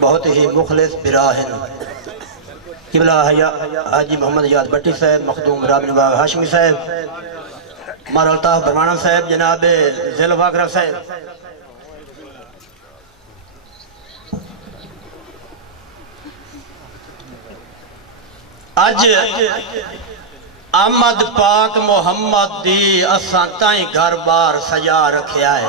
بہت ہی مخلص براہن قبلہ حاجی محمد یاد بٹی صاحب، مخدوم راب نواغ ہاشمی صاحب، مارا الطاف برمانہ صاحب، جناب ذیل واقرہ صاحب، اج آمد پاک محمد دی اساں تائیں گھر بار سجا رکھیا ہے۔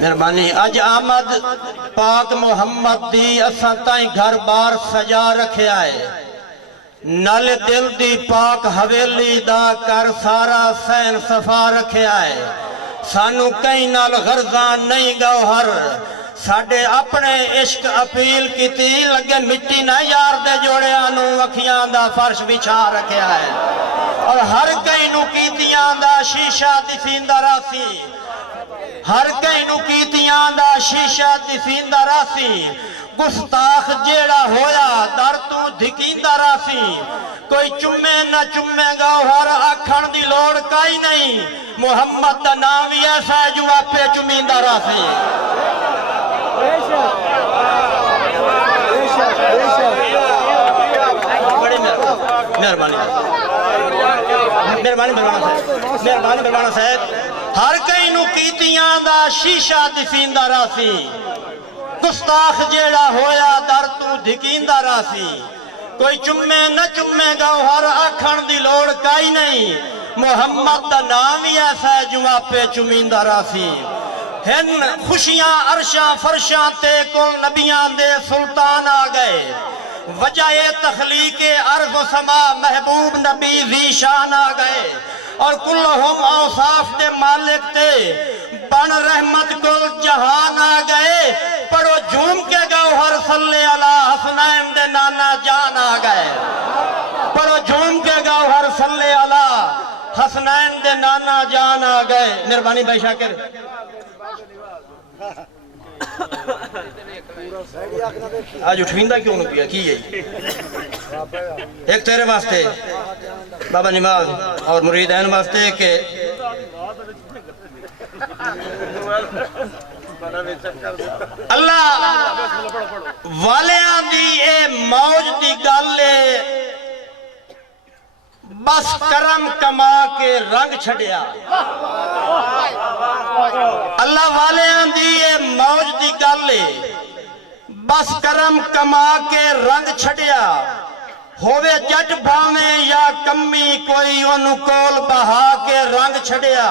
مہربانی اج آمد پاک محمد دی اساں تائیں گھر بار سجا رکھیا ہے۔ نل دل دی پاک حویلی دا کر سارا سین صفا رکھیا ہے۔ سانو کہیں نال غرضاں نہیں گوہر، ساڑھے اپنے عشق اپیل کی تی لگے مٹی نہ یار دے جوڑے آنو اکھیاں دا فرش بچھا رکھیا ہے۔ اور ہر کہیں نو کیتیاں دا شیشہ دفیندہ راسی، ہر کہیں نو کیتیاں دا شیشہ دفیندہ راسی، گستاخ جیڑا ہویا در تو دھکیندہ راسی، کوئی چمے نہ چمے گوہر آکھن دی لوڑ کائی نہیں، محمد دا نام بھی ایسا ہے جو آپ پہ چمیندہ راسی۔ مہربانی برمانہ صاحب، ہر کئی نو کیتیاں دا شیشہ دفیندہ راسی، گستاخ جیڑا ہویا در تو دھکیندہ راسی، کوئی چمے نہ چمے گوہر آکھن دی لوڑ کائی نہیں، محمد دا نام ہی ایسا ہے جو آپ پہ چمیندہ راسی۔ ہن خوشیاں عرشاں فرشاں تے کل نبیاں دے سلطان آگئے، وجہ تخلیق عرض و سما محبوب نبی ذیشان آگئے، اور کلہم اوصاف دے مالک تے بن رحمت کل جہان آگئے، پڑھو جھوم کے گوہر صلی اللہ حسنین دے نانا جان آگئے، پڑھو جھوم کے گوہر صلی اللہ حسنین دے نانا جان آگئے۔ مہربانی بھائی شاکر، آج اٹھویندہ کیوں نہ پیا کی ہے؟ ایک تیرے واسطے بابا نماز اور مریدین واسطے کہ اللہ والیاں دی اے موج دی گالے بس کرم کما کے رنگ چھڑیا، اللہ والیاں دی اے موج دی گالے بس کرم کما کے رنگ چھڑیا، ہووے جٹ بھاویں یا کمی کوئی انہوں کول بہا کے رنگ چھڑیا،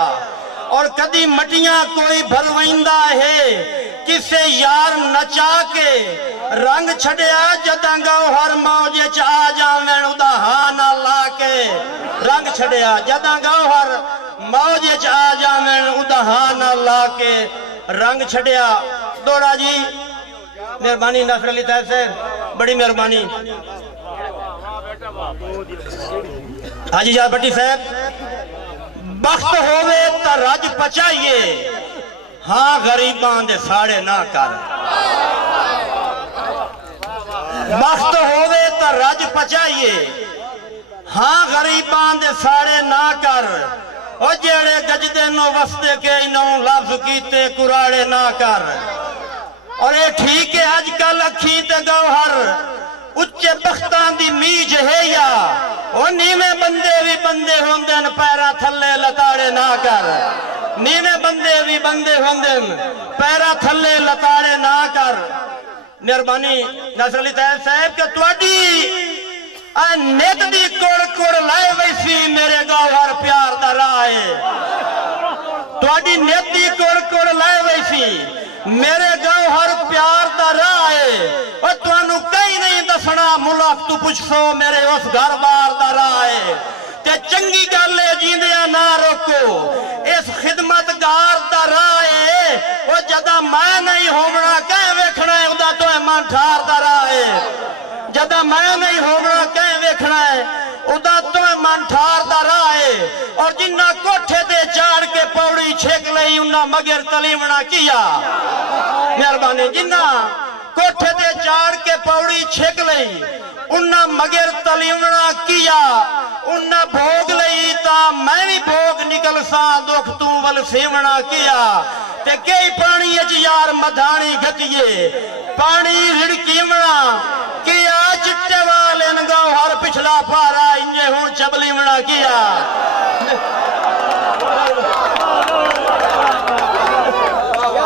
اور کدی مٹیاں کوئی بھروئندہ ہے کسے یار نچا کے رنگ چھڑیا، جداں گوہر موجے چا جاویں ادا ہانا لا کے رنگ چھڑیا، جداں گوہر موجے چا جاویں ادا ہانا لا کے رنگ چھڑیا۔ دوڑا جی مہربانی ناصر علی طاہر صاحب، بڑی مہربانی حاجی یاد بٹی صاحب، بخت ہوئے تا رج پچائیے، ہاں غریبان دے ساڑے نہ کر، بخت ہوئے تا رج پچائیے، ہاں غریبان دے ساڑے نہ کر، او جیڑے گجدے نو وستے کے انہوں لفظ کیتے کراڑے نہ کر، اور اے ٹھیک ہے آج کل اکھی تے گوہر اچھے بختان دی میج ہے یا او نیمیں بندے بھی بندے ہوندن پیرا تھلے لتاڑے نہ کر، نیمیں بندے بھی بندے ہوندن پیرا تھلے لتاڑے نہ کر۔ مہربانی ناصر علی طاہر صاحب کہ تواڈی نیت دی کڑ کڑ لائے ویسی میرے گوہر پیار دا رائے، تواڈی نیت دی کڑ کڑ لائے ویسی میرے گوہر پیار دا رائے، اور توانو کئی نہیں دسنا ملک تو پوچھ سو میرے اس گھر بار دا رائے، تے چنگی گالے جیندیاں نہ روکو اس خدمت گار دا رائے، وہ جدہ میں نہیں ہومنا کہیں ویکھنا ہے ادا تو ایمان ٹھار دا رائے، جدہ میں نہیں ہومنا کہیں ویکھنا ہے ادا تو ایمان ٹھار دا رائے، اور جنہ کوٹھے دے چاڑ کے پوڑی چھیک لئی انہا مگر تلیمنا کیا، مہربانی جنہ کوٹھے تے چاڑ کے پوڑی چھک لئی انہاں مگر تلیمنا کیا انہاں بھوگ لئی تا میں بھی بھوگ نکل سا دکھ تو ول سیمنا کیا تے کئی پانی اچ یار مدھانی گھتیے پانی رڑکیمنا کیا چٹے والے نگاو ہر پچھلا پارا انجے ہون چبلیمنا کیا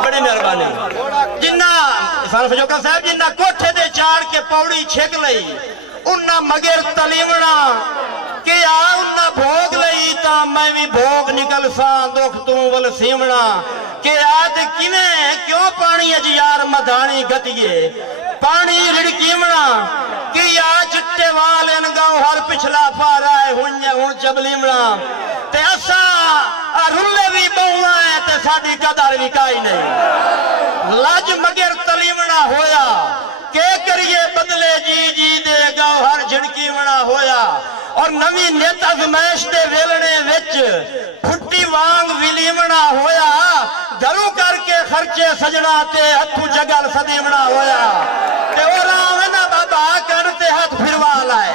بڑی مہربانی جنہ سال فجوکا صاحب جنہ کوٹھے دے چاڑ کے پوڑی چھک لئی انہاں مگر تلیمنا کیا انہاں بھوگ لئی تا میں بھی بھوگ نکل سا دکھ تو ول سیمنا کہ آج کیویں کیوں پانی اج یار مدھانی گھتیے پانی رڑکیمنا کیا چٹے والے نگاو ہر پچھلا پارا ہے ہون چبلیمنا تے اسا رلے بھی بہنا ہے تے ساڑی قدر بھی کائی نہیں لاج مگر تلیمنا ہویا کہ کریے بدلے جی جی دے گا ہر جھڑکی منا ہویا اور نوی نیت ازمیش دے ویلنے وچ پھٹی وانگ ولیمنا ہویا گھروں کر کے خرچے سجنا تے ہتھو جگل صدیمنا ہویا تے اوراونا بابا کرتے ہاتھ پھروا لائے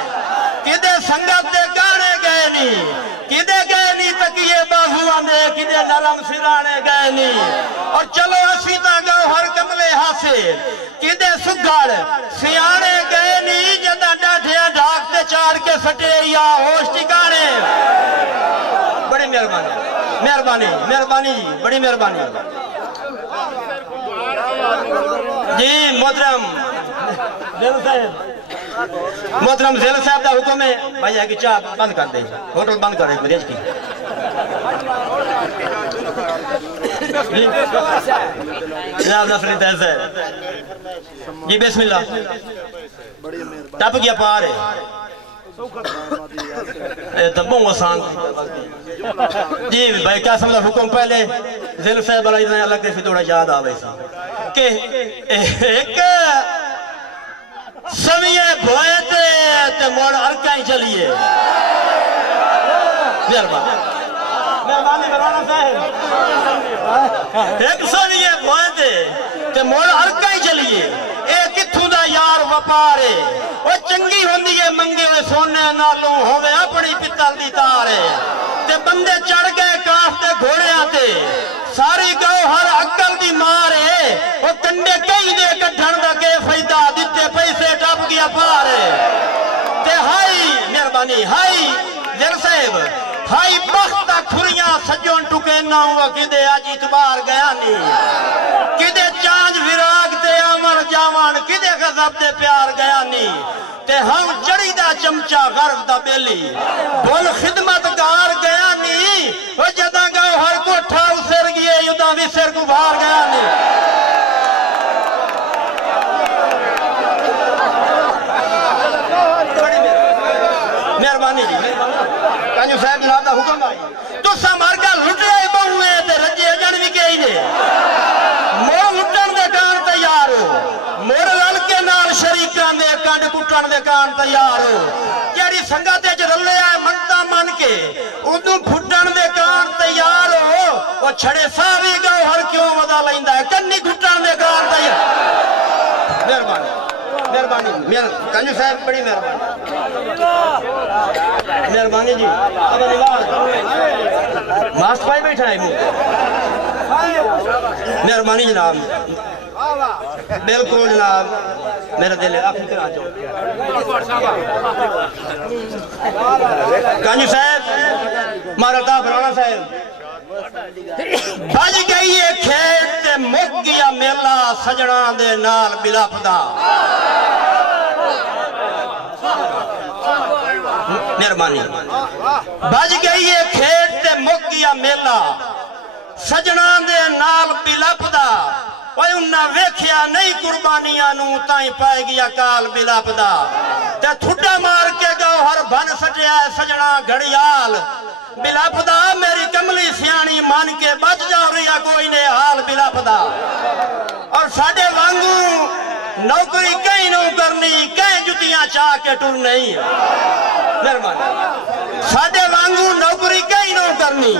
کدے سنگت دے گانے گئے نہیں کدے گئے نہیں تکیے بازوان دے کدے نرم سرانے گئے نہیں اور چلو اسیدہ گاؤ ہر کملے حاصل کدے سگھڑ سیانے گئے نہیں جدہ ڈاٹھیاں ڈھاکتے چار کے سٹے یا ہوش ٹکانے بڑی مہربانی مہربانی بڑی مہربانی جی محترم زیل صاحب دا حکم ہے بھائی ہے کہ چاہ بند کر دے ہوٹل بند کر دے مریض کی جناب نصری تیز ہے جی بسم اللہ ٹپ گیا پار ہے تبوں آسان جی بھائی کیا سمجھا حکم پہلے زیل صاحب علیہ اتنا الگ سے تھوڑا یاد آوے سا کہ ایک سمیے بھوئے تے موڑ ارکائیں چلیے مہربانی برانا صاحب ایک سمیے بھوئے تے موڑ ارکائیں چلیے ایک اتھو دا یار وپارے وہ چنگی ہوندی ہے منگے ہوئے سونے نالوں ہوئے اپنی پتل دی تارے تے بندے چڑھ گئے کاف تے گھوڑے آتے ساری گاؤ ہر عقل دی مارے وہ کنڈے کئی دے کٹھن دا کے فائدہ دیتے پیسے ٹپ گیا پارے تے ہائی مہربانی ہائی زیر صاحب ہائی بختہ کھریاں سجون ٹکے نہ ہوا کدے آج اتبار گیا نہیں کدے چانج وراغ تے آمر جاوان کدے غضب تے پیار گیا نہیں تے ہم چڑی دا چمچہ غرب دا بیلی بول خدمت گار گیا نہیں وہ جدہ گاؤ ہر کوٹھا اسر گئے یدہ بھی سر کو بھار گیا نہیں مہربانی جی کانجو صاحب جناب دا حکم آئی تو سامار کا لٹ رہے بہوئے تے رجے جن بھی گئی نے مور لٹن دے کان تیار ہو مور لل کے نال شریکان دے کانڈ کٹن دے کان تیار ہو جیڑی سنگا تے جرلے آئے منتا من کے انہوں پھٹن دے کان تیار ہو وہ چھڑے ساوی گاؤ ہر کیوں ودا لائندہ ہے کنی کٹن دے کان تیار مہربانی کانجو صاحب بڑی مہربانی جی اب ماسک پائی بیٹھا ہے مہربانی جناب بالکل جناب میرا دل ہے آپ ہی کرا جاؤ کانجو صاحب مارتا برانا صاحب بھاج گئی ہے کھیت تے مک گیا میلہ سجنا دے نال بلافدہ مہربانی بھاج گئی ہے کھیت تے مک گیا میلہ سجنا دے نال بلافدہ وہ انہاں ویکھیا نہیں قربانیاں نو تائیں پائے گیا کال بلافدہ تے تھوڑا مار کے گاؤ ہر بھن سٹیا ہے سجنا گھڑیال بلافدہ میری کملی سیانی مان کے بچ جاؤ رہا کوئی نے حال بلافدہ اور ساڑے وانگوں نوکری کہیں نو کرنی کہیں جتیاں چاہ کے ٹر نہیں ساڑے وانگوں نوکری کہیں نو کرنی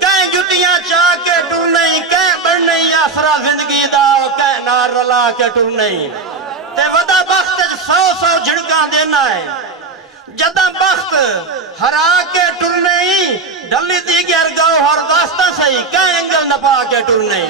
کہیں جتیاں چاہ کے ٹر نہیں کہیں بڑھ نہیں آسرا زندگی دا کہیں نار رلا کے ٹرنے تے ودا بخت 100 جھڑکاں دینا ہے جدہ بخت ہرا کے ٹرنے ڈلی دی گیر گاؤ ہر داستہ سہی کہیں انگل نپا کے ٹرنے